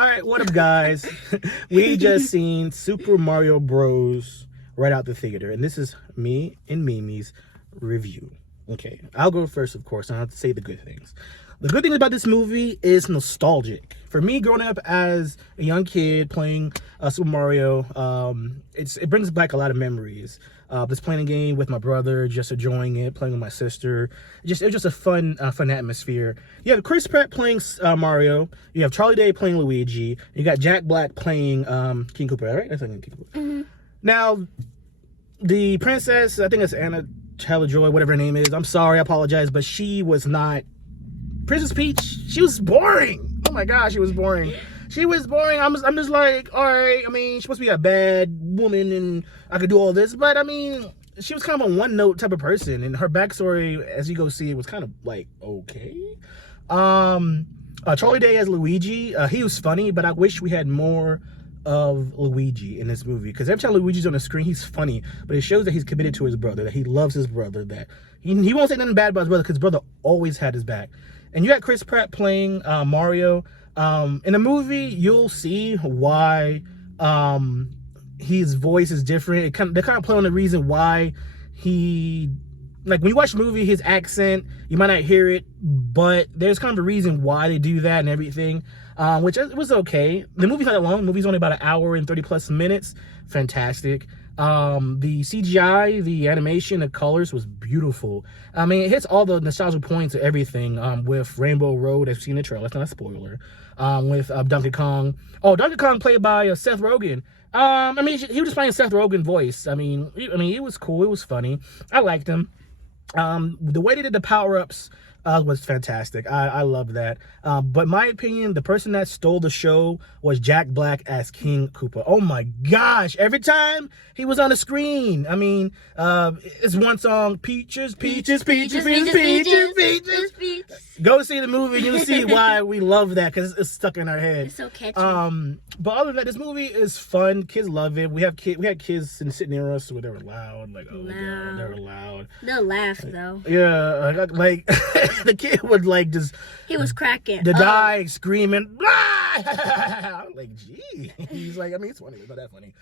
All right, what up, guys? We just seen Super Mario Bros. Right out the theater, and this is me and Mimi's review. Okay, I'll go first, of course, and I'll have to say the good things. The good thing about this movie is nostalgic. For me, growing up as a young kid playing Super Mario, it brings back a lot of memories. Just playing a game with my brother, just enjoying it, playing with my sister. It was just a fun atmosphere. You have Chris Pratt playing Mario. You have Charlie Day playing Luigi. You got Jack Black playing King Koopa, right? That's King Koopa. Mm-hmm. Now, the princess, I think it's Anna Taylor-Joy, whatever her name is. I'm sorry, I apologize, but she was not Princess Peach. She was boring. Oh my gosh, she was boring. She was boring. I'm just like, all right. I mean, she's supposed to be a bad woman, and I could do all this, but I mean, she was kind of a one-note type of person, and her backstory, as you go see, it was kind of like okay. Charlie Day as Luigi, he was funny, but I wish we had more of Luigi in this movie, because every time Luigi's on the screen, he's funny, but it shows that he's committed to his brother, that he loves his brother, that he won't say nothing bad about his brother, because his brother always had his back. And you got Chris Pratt playing Mario. In the movie, you'll see why his voice is different. They kind of play on the reason why like when you watch the movie, his accent, you might not hear it, but there's kind of a reason why they do that and everything, which it was okay. The movie's not that long. The movie's only about an hour and 30 plus minutes. Fantastic. The CGI, the animation, the colors was beautiful. I mean, it hits all the nostalgia points of everything, with Rainbow Road, as you've seen in the trailer. That's not a spoiler. With Donkey Kong. Oh, Donkey Kong played by Seth Rogen. I mean, he was just playing Seth Rogen voice. I mean, it was cool. It was funny. I liked him. The way they did the power-ups was fantastic. I love that. But my opinion, the person that stole the show was Jack Black as King Koopa. Oh my gosh, every time he was on the screen. I mean, it's one song, Peaches, Peaches, Peaches, Peaches, Peaches, Peaches. Go see the movie, you'll see why we love that, because it's stuck in our head. It's so catchy. But other than that, this movie is fun. Kids love it. We had kids sitting near us where they were loud. Like, oh my god, they were loud. They'll laugh though. Yeah, like the kid would like just. He was cracking. The guy screaming. I'm like, gee. He's like, I mean, it's funny. It's not that funny.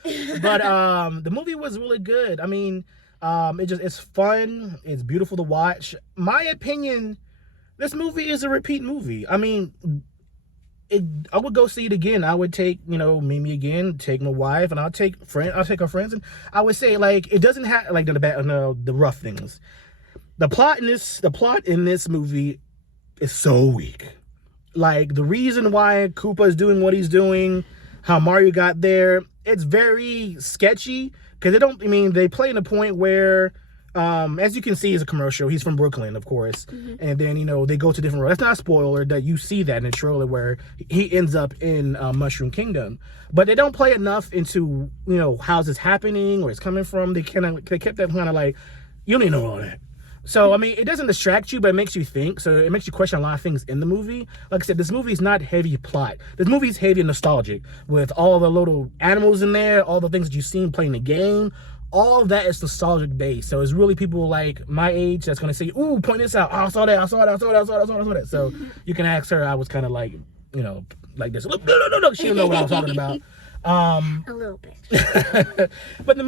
But the movie was really good. I mean, it's fun. It's beautiful to watch. My opinion, this movie is a repeat movie. I mean, I would go see it again. I would take, Mimi again, take my wife, and I'll take her friends, and I would say, like, it doesn't have like the rough things. The plot in this movie is so weak. Like, the reason why Koopa is doing what he's doing, how Mario got there, it's very sketchy, because they play in a point where, as you can see, it's a commercial. He's from Brooklyn, of course. Mm-hmm. And then, they go to different roads. That's not a spoiler, that you see that in the trailer where he ends up in Mushroom Kingdom. But they don't play enough into, how's this happening, where it's coming from. They kept that kind of like, you don't even know all that. So, I mean, it doesn't distract you, but it makes you think. So it makes you question a lot of things in the movie. Like I said, this movie is not heavy plot. This movie is heavy and nostalgic, with all the little animals in there, all the things that you've seen playing the game. All of that is nostalgic based. So it's really people like my age that's going to say, ooh, point this out. Oh, I saw that. So you can ask her. I was kind of like, like this. Look, no. She don't know what I was talking about. A little bit. But the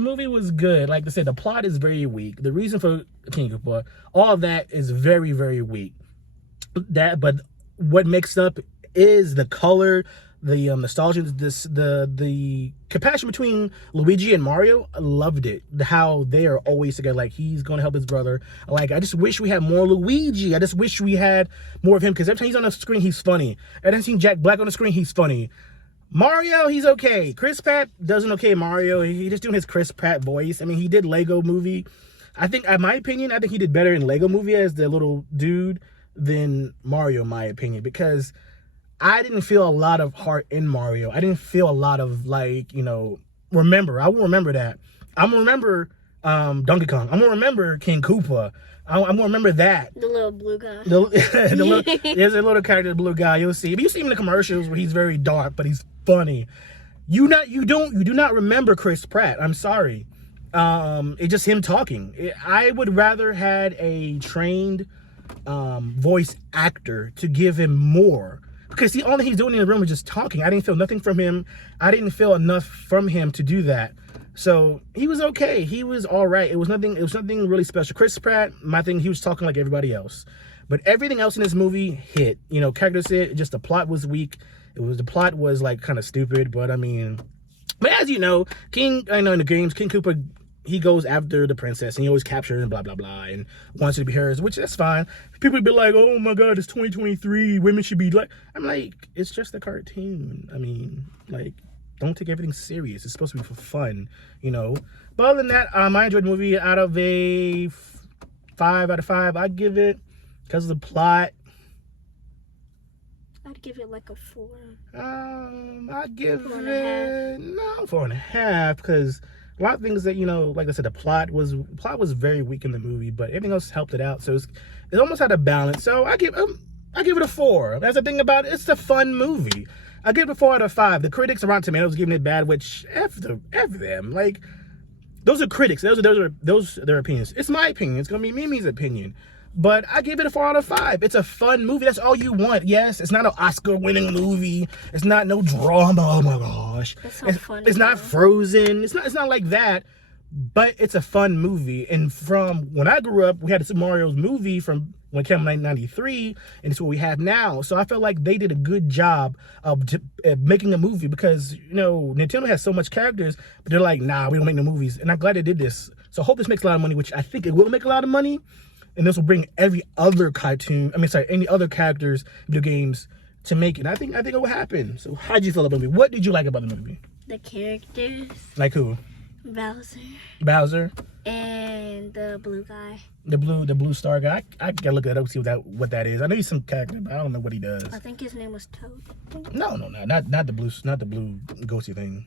movie was good. Like I said, the plot is very weak. The reason for King Koopa, all of that is very, very weak. But what makes up is the color, the nostalgia, the compassion between Luigi and Mario. I loved it. How they are always together. Like, he's going to help his brother. Like, I just wish we had more Luigi. I just wish we had more of him, because every time he's on the screen, he's funny. Every time I see Jack Black on the screen, he's funny. Mario, he's okay. Chris Pratt doesn't okay Mario. He's just doing his Chris Pratt voice. I mean, he did Lego Movie. I think, in my opinion, he did better in Lego Movie as the little dude than Mario, in my opinion, because I didn't feel a lot of heart in Mario. I didn't feel a lot of, like, remember. I won't remember that. I'm going to remember Donkey Kong. I'm going to remember King Koopa. I'm going to remember that. The little blue guy. There's a little character, the blue guy. You'll see. But you see him in the commercials where he's very dark, but he's funny. You do not remember Chris Pratt. I'm sorry. It's just him talking. I would rather had a trained voice actor to give him more. because all he's doing in the room is just talking. I didn't feel nothing from him. I didn't feel enough from him to do that. So he was okay. He was all right. It was nothing really special. Chris Pratt, my thing, he was talking like everybody else. But everything else in this movie hit. You know, characters hit. Just the plot was weak. The plot was like kind of stupid. But I mean, but as you know, in the games, King Koopa, he goes after the princess and he always captures her and blah blah blah and wants her to be hers, which that's fine. People would be like, oh my god, it's 2023, women should be like, I'm like, it's just a cartoon. I mean, like, don't take everything serious. It's supposed to be for fun, you know. But other than that, I enjoyed the movie. Out of a 5 out of 5, I'd give it, because of the plot, I'd give it like a 4. I'd give 4.5. No, 4.5, because a lot of things that, you know, like I said, the plot was very weak in the movie, but everything else helped it out. So it almost had a balance. So I give it a 4. That's the thing about it. It's a fun movie. I give it a 4 out of 5. The critics around Tomatoes giving it bad, which F them. Like, those are critics. Those are their opinions. It's my opinion. It's gonna be Mimi's opinion. But I give it a 4 out of 5. It's a fun movie. That's all you want. Yes, it's not an Oscar-winning movie. It's not no drama. Oh my gosh. It's so funny. It's not Frozen. It's not like that. But it's a fun movie. And from when I grew up, we had the Super Mario's movie from when it came out in 1993, and it's what we have now. So I felt like they did a good job of making a movie, because, you know, Nintendo has so much characters, but they're like, nah, we don't make no movies. And I'm glad they did this. So I hope this makes a lot of money, which I think it will make a lot of money. And this will bring any other characters, video games to make it. I think it will happen. So how'd you feel about the movie? What did you like about the movie? The characters. Like who? Bowser. And the blue guy. The blue star guy. I gotta look that up, see what that is. I know he's some character, but I don't know what he does. I think his name was Toad. No, not the blue ghosty thing.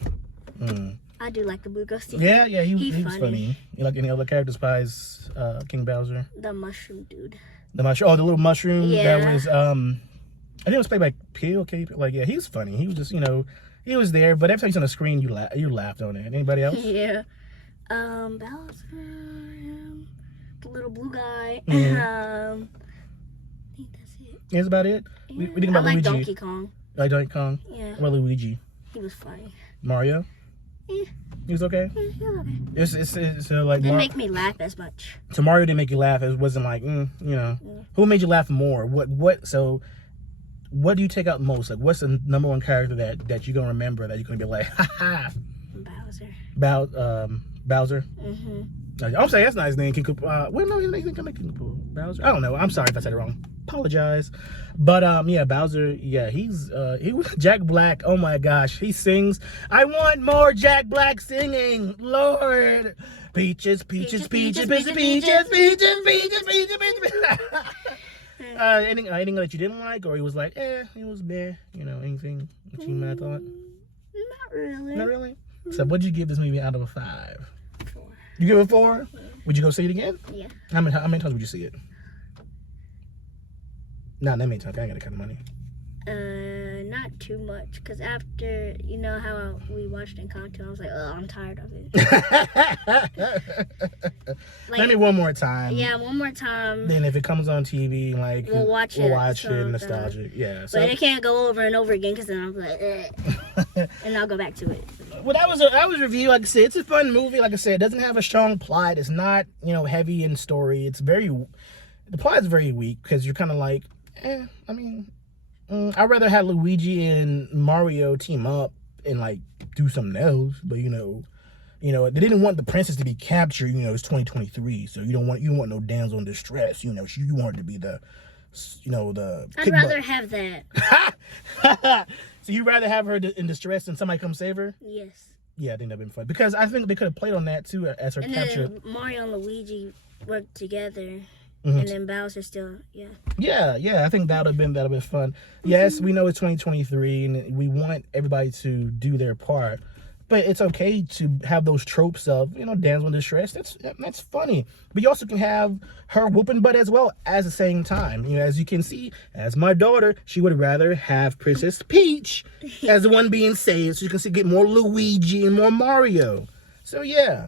I do like the blue ghosty. Yeah, he was funny. You like any other characters besides King Bowser? The mushroom dude. The little mushroom. Yeah. That was I think it was played by PLK. Like, yeah, he was funny. He was just, you know, he was there, but every time he's on the screen, you laughed on it. Anybody else? Yeah. Bowser, the little blue guy. Mm-hmm. I think that's it. That's about it. Yeah. We think about I like Luigi. Donkey Kong. Like Donkey Kong? Yeah. What about Luigi? He was funny. Mario? Yeah. He was okay? Yeah, he was okay. It's like... Didn't make me laugh as much. So Mario didn't make you laugh. It wasn't like, you know. Yeah. Who made you laugh more? So what do you take out most? Like, what's the number one character that you're going to remember that you're going to be like, ha-ha? Bowser? Mm-hmm. I'm saying that's not his name, King Koopa. Well, no, his name King Koopa. Bowser? I don't know. I'm sorry if I said it wrong. Apologize. But, yeah, Bowser, yeah, he was Jack Black. Oh, my gosh. He sings. I want more Jack Black singing. Lord. Peaches, peaches, peaches, peaches, peaches, peaches, peaches, peaches, peaches. Anything that you didn't like, or he was like, it was meh, you know, anything that you might have thought? Not really. Not really? So what'd you give this movie out of a 5? 4. You give it a 4? Yeah. Would you go see it again? Yeah. How many times would you see it? Not that many times. I ain't got that kind of money. Not too much, because after, you know how we watched Encanto, I was like, I'm tired of it. Like, maybe one more time. Yeah, one more time. Then if it comes on TV, like, we'll watch it. Nostalgic. Yeah. So. But it can't go over and over again, because then I'm like, and I'll go back to it. Well, that was review. Like I said, it's a fun movie. Like I said, it doesn't have a strong plot. It's not, you know, heavy in story. The plot is very weak, because you're kind of like, I mean, I'd rather have Luigi and Mario team up and like do something else. But you know, they didn't want the princess to be captured. You know, it's 2023, so you want no damsel in distress. You know, you want her to be the. I'd rather have that. So you'd rather have her in distress than somebody come save her? Yes. Yeah, I think that'd been fun, because I think they could have played on that too as her capture. And then Mario and Luigi worked together. Mm-hmm. And then Bowser still, Yeah, I think that'll have been fun. Yes, we know it's 2023, and we want everybody to do their part, but it's okay to have those tropes of, you know, damsel in distress. That's funny, but you also can have her whooping butt as well at the same time. You know, as you can see, as my daughter, she would rather have Princess Peach as the one being saved, so you can get more Luigi and more Mario. So yeah.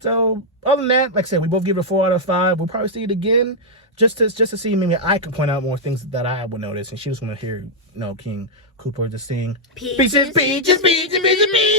So, other than that, like I said, we both give it a 4 out of 5. We'll probably see it again. just to see maybe I can point out more things that I would notice, and she just want to hear King Cooper just sing Peaches. peaches, peaches, peaches, peaches, peaches.